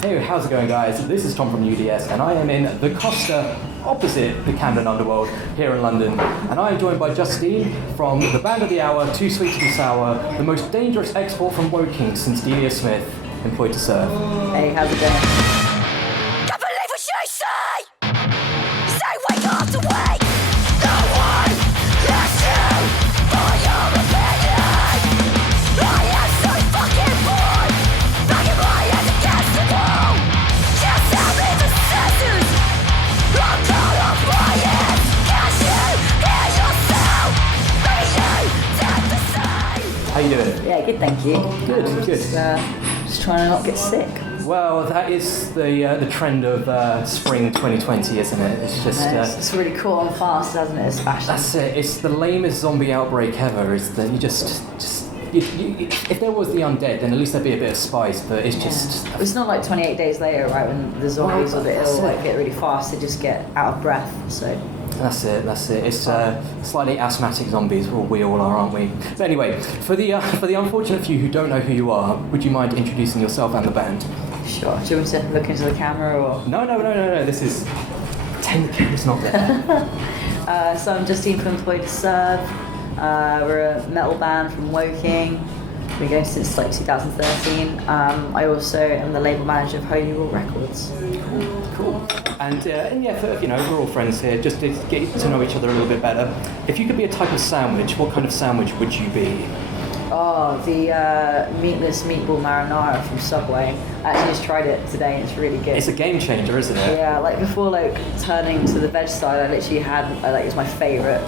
Hey, how's it going, guys? This is Tom from UDS, and I am in the Costa opposite the Camden Underworld here in London. And I am joined by Justine from the Band of the Hour, Too Sweet to Be Sour, the most dangerous export from Woking since Delia Smith, employed to serve. Hey, how's it going? Can't believe what she say! Say wake after wake! No one loves you for your opinion! I am so fucking bored! Banging my head against the wall! Just tell me the scissors! I'm caught off my ears! Can't you hear yourself? Maybe you did the same! How you doing? Yeah, good, thank you. Good, good. Just trying to not get sick. Well, that is the trend of spring 2020, isn't it? It's just... It's really caught on fast, hasn't it? It's fashion. That's it. It's the lamest zombie outbreak ever. Is that you just if there was the undead, then at least there'd be a bit of spice. But it's just It's not like 28 days later, right? When the zombies or the ill like get really fast, they just get out of breath. So that's it. It's slightly asthmatic zombies. Well, we all are, aren't we? But anyway, for the unfortunate few who don't know who you are, would you mind introducing yourself and the band? sure. Do you want to look into the camera or? No. This is pretend it's not there. So I'm Justine from Employed to Serve. We're a metal band from Woking. We've been going since like 2013. I also am the label manager of Holy Rule Records. Cool. And yeah, we're all friends here. Just to get to know each other a little bit better. If you could be a type of sandwich, what kind of sandwich would you be? Oh, the meatless meatball marinara from Subway. I actually just tried it today and it's really good. It's a game changer, isn't it? Yeah, like before turning to the veg side, I literally had, it's my favourite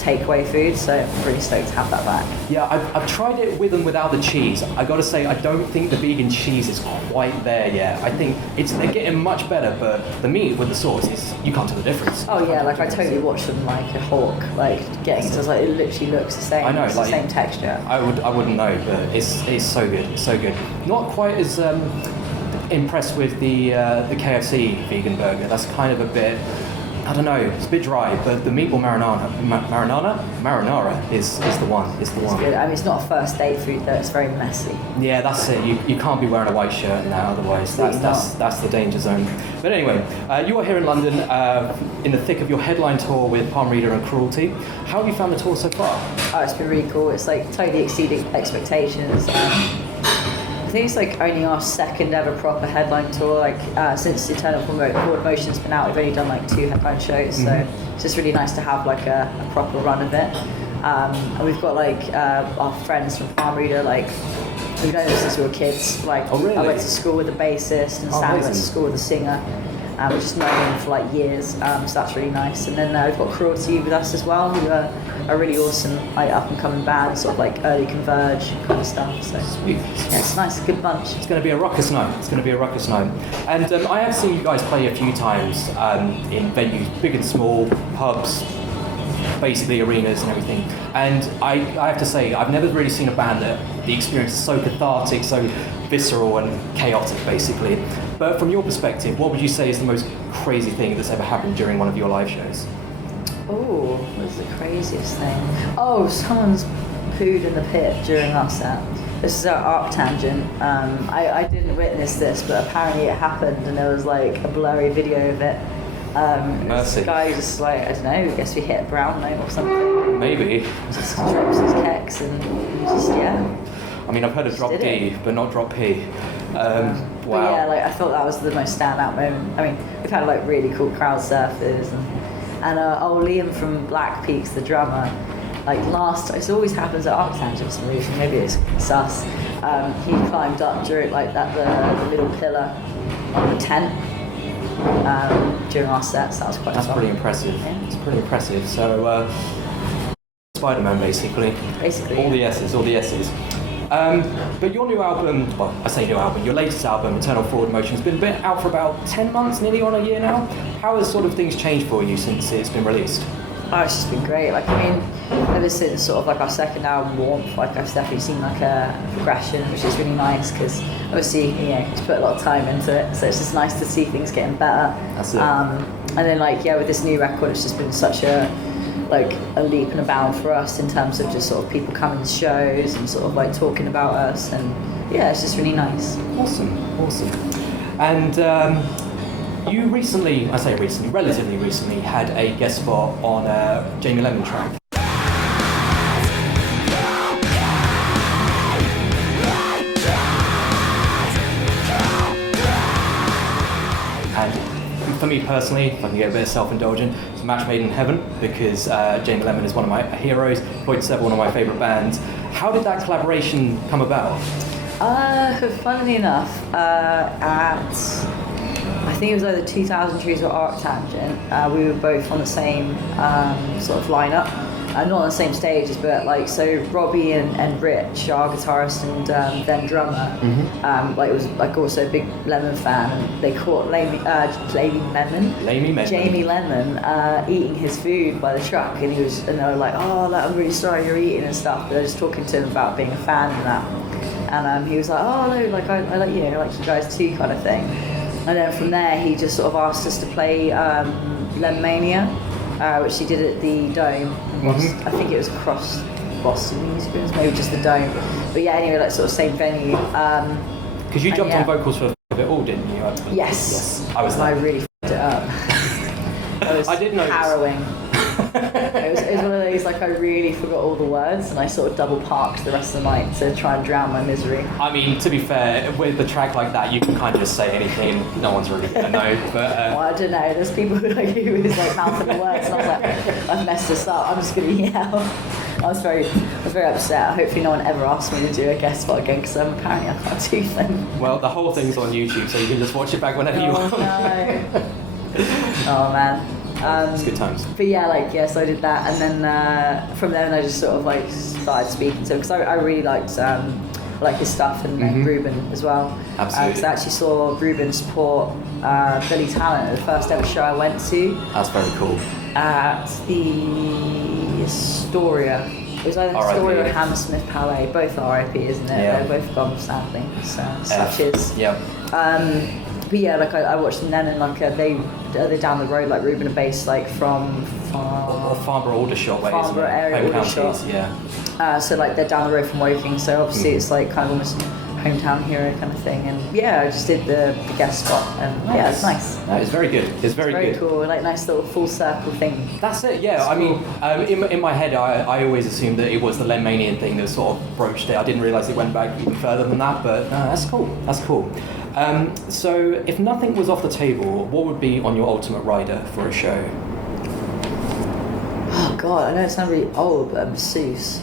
takeaway food, so I'm really stoked to have that back. Yeah, I've tried it with and without the cheese. I gotta say, I don't think the vegan cheese is quite there yet. I think they're getting much better, but the meat with the sauce you can't tell the difference. Oh yeah, I totally watched them like a hawk, getting it. So it literally looks the same. I know, it's the same texture. I wouldn't know, but it's so good, so good. Not quite as impressed with the KFC vegan burger. That's kind of a bit, I don't know, it's a bit dry, but the meatball marinara is the one. It's the one. Good. I mean, it's not a first date food though. It's very messy. Yeah, that's it. You can't be wearing a white shirt now, otherwise that's the danger zone. But anyway, you are here in London in the thick of your headline tour with Palm Reader and Cruelty. How have you found the tour so far? Oh, it's been really cool. It's totally exceeded expectations. I think it's only our second ever proper headline tour. Since Eternal Forward Motion's been out, we've only done 2 headline shows. So it's just really nice to have a proper run of it. And we've got our friends from Palm Reader, we've known them since we were kids. Oh, really? I went to school with the bassist, and Sam went to school with the singer. We've just known them for years, so that's really nice. And then we've got Cruelty with us as well, who are a really awesome up and coming band, sort of early Converge kind of stuff. So Sweet. yeah, it's nice, a good bunch. It's going to be a raucous night. And I have seen you guys play a few times in venues, big and small, pubs, basically arenas and everything. And I have to say, I've never really seen a band that the experience is so cathartic, so visceral and chaotic, basically. But from your perspective, what would you say is the most crazy thing that's ever happened during one of your live shows? Oh, what's the craziest thing? Oh, someone's pooed in the pit during our set. This is our arc tangent. I didn't witness this, but apparently it happened, and there was a blurry video of it. Mercy. This guy just I don't know, I guess we hit a brown note or something. Maybe. Just drops his kecks and yeah. I mean, I've heard of drop D, but not drop P. Wow. But yeah, I thought that was the most standout moment. I mean, we've had really cool crowd surfers and Liam from Black Peaks, the drummer, it always happens at Arc Tangent for some reason, maybe it's sus. He climbed up during the middle pillar on the tent during our sets. That was quite fun. Pretty impressive. Yeah. It's pretty impressive. So, Spider-Man, basically. All the S's. But your new album, well, I say new album, your latest album, Eternal Forward Motion, has been out for about 10 months, nearly on a year now. How has things changed for you since it's been released? Oh, it's just been great. Ever since our second album, Warmth, I've definitely seen a progression, which is really nice because obviously, just put a lot of time into it. So it's just nice to see things getting better. That's it. And then with this new record, it's just been such a leap and a bound for us in terms of just people coming to shows and talking about us, and yeah, it's just really nice. Awesome. And you recently, I say recently, relatively recently, had a guest spot on a Jamie Lemon track. And for me personally, if I can get a bit of self-indulgent, it's a match made in heaven because Jamie Lemon is one of my heroes, Floyd Sever, one of my favourite bands. How did that collaboration come about? Funnily enough, I think it was either 2000 Trees or Arctangent. We were both on the same sort of lineup, not on the same stages, but like so. Robbie and Rich, our guitarist and then drummer, like was like also a big Lemon fan, and they caught Jamie Lemon eating his food by the truck, and they were like, "Oh, like, I'm really sorry you're eating and stuff." But I was talking to him about being a fan and that, and he was like, "Oh no, like I like I like you guys too," kind of thing. And then from there, he just sort of asked us to play Lemania, which he did at the Dome. I think it was across Boston Music Rooms, maybe just the Dome. But yeah, anyway, like sort of same venue. Because you jumped on vocals for it all, didn't you? Yes. I really f***ed it up. It was I did notice. harrowing. It was one of those, like, I really forgot all the words and I sort of double parked the rest of the night to try and drown my misery. I mean, to be fair, with the track like that, you can kind of just say anything, no one's really going to know, but... Well, I don't know, there's people who was like mouthing the words and I was like, I've messed this up, I'm just going to yell. I was very upset. Hopefully no one ever asked me to do a guest spot again because apparently I can't do them. Well, the whole thing's on YouTube, so you can just watch it back whenever you want. No. Oh man. It's good times. But yeah, so I did that, and then from then I just sort of like started speaking to him because I really liked his stuff and Ruben as well. Absolutely. Because I actually saw Ruben support Billy Talent at the first ever show I went to. That's very cool. At the Astoria. It was either Astoria or Hammersmith Palais. Both are RIP, isn't it? Yeah. They're both gone sadly. So such is. Yep. But yeah, like I watched them then, and like they're down the road, like Ruben are based like from Farnborough Aldershot way, Farnborough area, Aldershot. Yeah. So like they're down the road from Woking, so obviously it's like kind of almost hometown hero kind of thing. And yeah, I just did the guest spot, and yeah, it's nice. No, it's very good. It's very good. Cool, like nice little full circle thing. That's it. Yeah, it's I cool. mean, in my head, I always assumed that it was the Lemanian thing that sort of broached it. I didn't realise it went back even further than that, but that's cool. That's cool. So, if nothing was off the table, what would be on your ultimate rider for a show? Oh God, I know it sounds really old, but masseuse.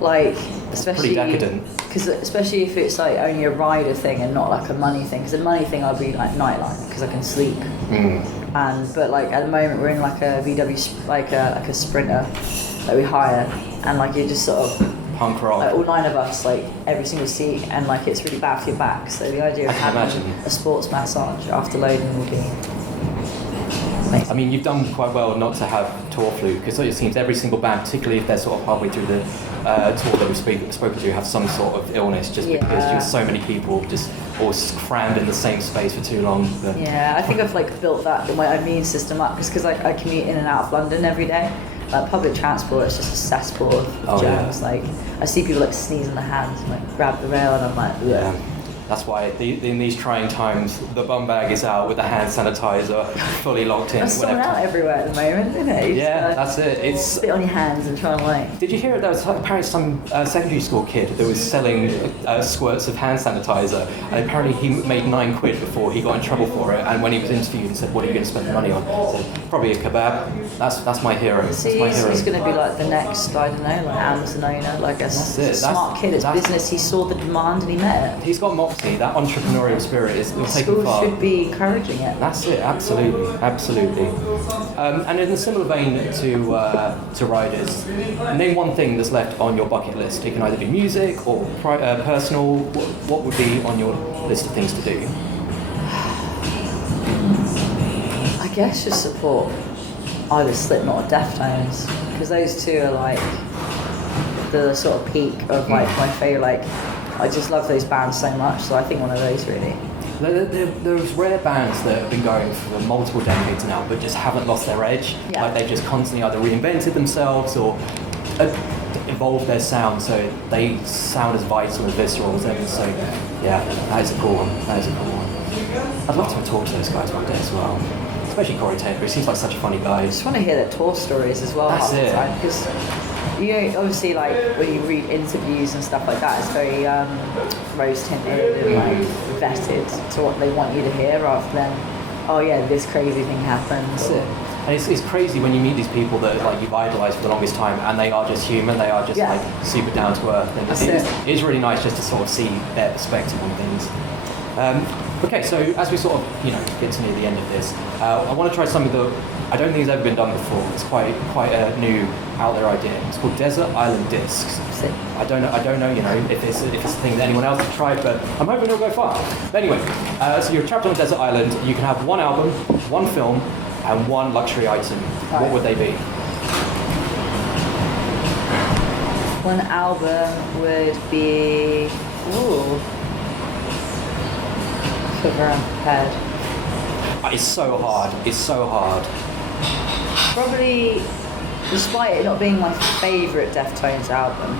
Like, especially pretty decadent. Because especially if it's like only a rider thing and not like a money thing. Because the money thing I'd be like nightline because I can sleep. But like at the moment we're in like a VW like a Sprinter that we hire, and like you just sort of punk rock. Like all 9 of us, like every single seat, and like it's really bad for your back. So the idea of having a sports massage after loading would be amazing. I mean, you've done quite well not to have tour flu, because it seems every single band, particularly if they're sort of halfway through the tour that we've spoken to, have some sort of illness just because just so many people just all crammed in the same space for too long. But yeah, I think I've like built that my immune system up because I commute in and out of London every day. Like public transport is just a cesspool of germs. Like I see people like sneeze in their hands and like grab the rail, and I'm like, ugh. Yeah. That's why in these trying times, the bum bag is out with the hand sanitizer fully locked in. It's sold out everywhere at the moment, isn't it? Yeah, that's it. It's spit on your hands and try and like. Did you hear there was apparently some secondary school kid that was selling squirts of hand sanitizer, and apparently he made £9 before he got in trouble for it. And when he was interviewed and said, "What are you going to spend the money on?" He said, "Probably a kebab." That's my hero. See, he's going to be like the next, I don't know, like Amazon owner, like a smart kid. It's business. He saw the demand and he met it. He's got moxie. That entrepreneurial spirit is taking Schools part. should be encouraging it. That's it, absolutely. And in a similar vein to riders, name one thing that's left on your bucket list. It can either be music or personal. What would be on your list of things to do? I guess just support either Slipknot or Deftones, because those two are like the sort of peak of like my favourite. Like, I just love those bands so much, so I think one of those really. There's rare bands that have been going for multiple decades now, but just haven't lost their edge. Yeah. Like they've just constantly either reinvented themselves or evolved their sound, so they sound as vital and visceral as ever. So yeah, that is a cool one. I'd love to talk to those guys one day as well. Especially Corey Taylor. He seems like such a funny guy. I just want to hear their tour stories as well. That's it. Because you know, obviously, like when you read interviews and stuff like that, it's very rose tinted and like vetted to what they want you to hear, rather than, oh yeah, this crazy thing happened. That's it. And it's crazy when you meet these people that like you've idolised for the longest time, and they are just human. They are just like super down to earth, and it is really nice just to sort of see their perspective on things. Okay, so as we sort of get to near the end of this, I want to try something that I don't think has ever been done before. It's quite a new, out there idea. It's called Desert Island Discs. I don't know, if it's a thing that anyone else has tried, but I'm hoping it'll go far. But anyway, so you're trapped on a desert island. You can have one album, one film, and one luxury item. Right. What would they be? One album would be... Ooh. Very unprepared. It's so hard. It's so hard. Probably, despite it not being my favourite Deftones album,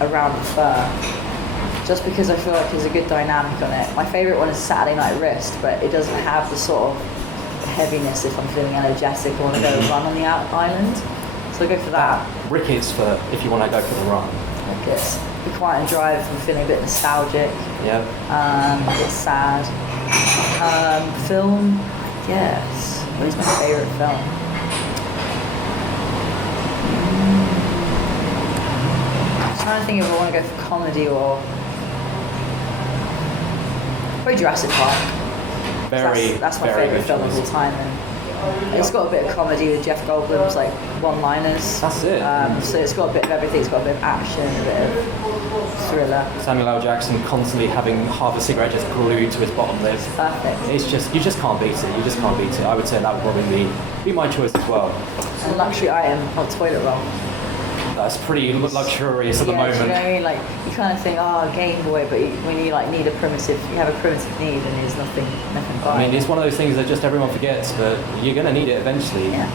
Around the Fur, just because I feel like there's a good dynamic on it. My favourite one is Saturday Night Wrist, but it doesn't have the sort of heaviness if I'm feeling energetic or want to go run on the island. So I go for that. Ricketts for if you want to go for the run. Ricketts. Be quiet and dry if I'm feeling a bit nostalgic. Yeah. A bit sad. Film, yes. What is my favourite film? I'm trying to think if I want to go for comedy or... Probably Jurassic Park. That's my favourite film of all time. And it's got a bit of comedy with Jeff Goldblum's like one-liners. That's it. So it's got a bit of everything. It's got a bit of action, a bit of thriller. Samuel L. Jackson constantly having half a cigarette just glued to his bottom lip. Perfect. It's just, you just can't beat it. You just can't beat it. I would say that would probably be my choice as well. And luxury item, not toilet roll. That's pretty luxurious at the moment. Do you know what I mean? Like, you kind of think, Game Boy, but when you like need you have a primitive need, and there's nothing by. I mean, it's one of those things that just everyone forgets, but you're going to need it eventually. Yeah.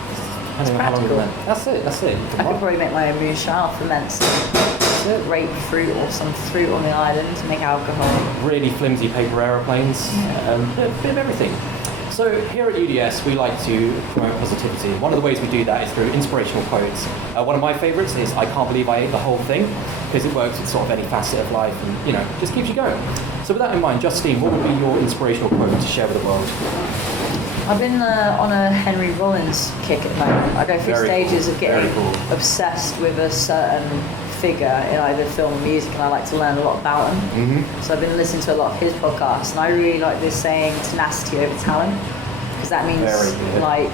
Depending on how long you went. That's it. I could probably make my own moonshine, ferment some grapefruit or some fruit on the island to make alcohol. Really flimsy paper aeroplanes, a bit of everything. So here at UDS, we like to promote positivity. One of the ways we do that is through inspirational quotes. One of my favourites is, I can't believe I ate the whole thing, because it works with sort of any facet of life and, just keeps you going. So with that in mind, Justine, what would be your inspirational quote to share with the world? I've been on a Henry Rollins kick at the moment. I go through stages of getting obsessed with a certain figure in either film or music, and I like to learn a lot about him. Mm-hmm. So I've been listening to a lot of his podcasts, and I really like this saying, tenacity over talent, because that means like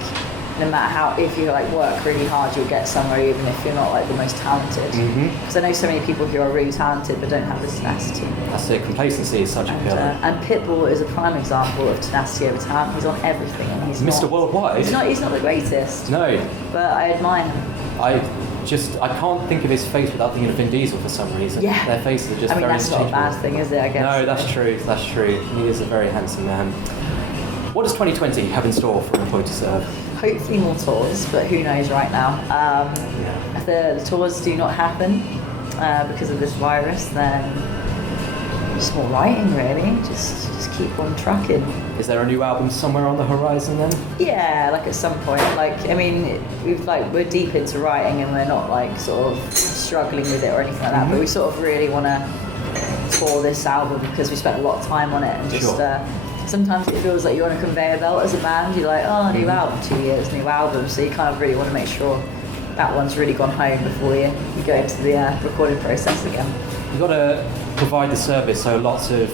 no matter how, if you like work really hard, you'll get somewhere even if you're not like the most talented. Because I know so many people who are really talented but don't have the tenacity. That's it. Complacency is such a killer. And Pitbull is a prime example of tenacity over talent. He's on everything, and he's Mr. Worldwide. He's not the greatest. No. But I admire him. I can't think of his face without thinking of Vin Diesel for some reason. Yeah. Their faces are just very that's not a bad thing, is it, I guess? No, that's true. He is a very handsome man. What does 2020 have in store for Employed to Serve? Hopefully more tours, but who knows right now. If the tours do not happen because of this virus, then just more writing really. Just keep on trucking. Is there a new album somewhere on the horizon then? Yeah, like at some point. We're deep into writing, and we're not like sort of struggling with it or anything like that. But we sort of really want to tour this album because we spent a lot of time on it, and just. Sometimes it feels like you're on a conveyor belt as a band. You're like, new album, 2 years, new album. So you kind of really want to make sure that one's really gone home before you go into the recording process again. You've got to provide the service so lots of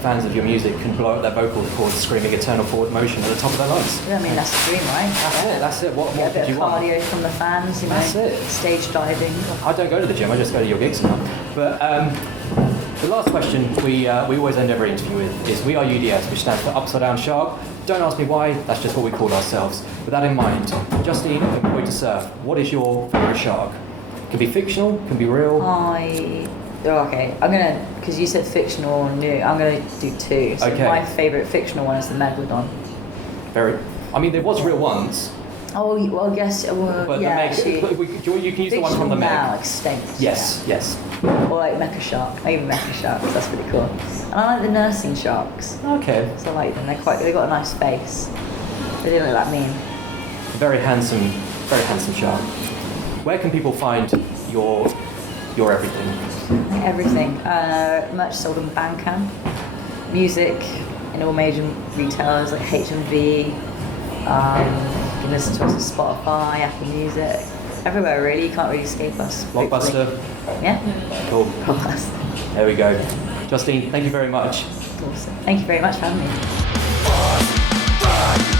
fans of your music can blow up their vocal cords screaming eternal forward motion at the top of their lungs. Yeah, I mean, that's the dream, right? That's it. What get a bit of cardio from the fans, That's it. Stage diving. I don't go to the gym, I just go to your gigs now. But the last question we always end every interview with is, we are UDS, which stands for Upside Down Shark. Don't ask me why, that's just what we call ourselves. With that in mind, Justine, Employed to Serve, what is your favourite shark? Can be fictional, can be real. Okay, I'm gonna, because you said fictional or new, I'm gonna do two. So my favourite fictional one is the Megalodon. There was real ones. Oh, well, I guess, But yeah, the Meg, you can use the one from the Meg. Now extinct. Yes. Or like mecha shark. I even mecha sharks. That's pretty cool. And I like the nursing sharks. Okay. So I like them. They've got a nice face. They don't look that mean. Very handsome shark. Where can people find your everything? Everything. Merch sold on Bandcamp. Music in all major retailers like HMV. You can listen to us on Spotify, Apple Music. Everywhere really. You can't really escape us. Blockbuster. Hopefully. Yeah. Cool. Blockbuster. There we go. Justine, thank you very much. Awesome. Thank you very much for having me.